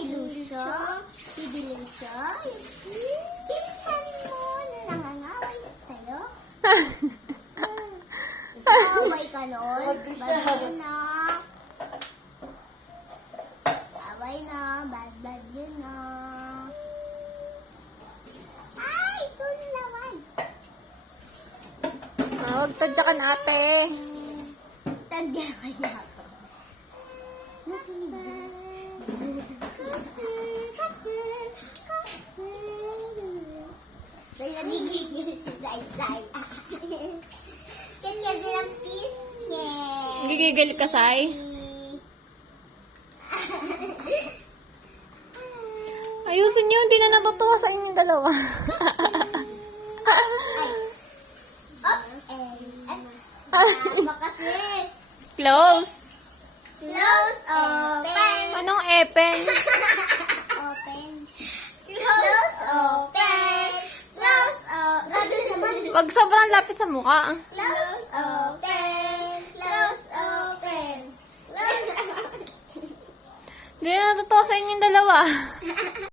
si Lucio. Si Lucio. Pinsan mo na nangangaway sa'yo. Away ka nun. Bad na. Away na. Bad yun na. Ay, tulaway. Huwag tadyakan ate. Tagya ka niya ako. May nagigigil si Sai-Sai. Kanya din ang peace niya. Gigigil ka, Sai? Ayusin niyo, hindi na natutuwa sa inyong dalawa. Tama kasi. Close. Close, open. Anong epen? Open. Close, open. Close, open. Wag sobrang lapit sa mukha. Close, open. Close, open. Close, open. Hindi na natutuwa sa inyong dalawa.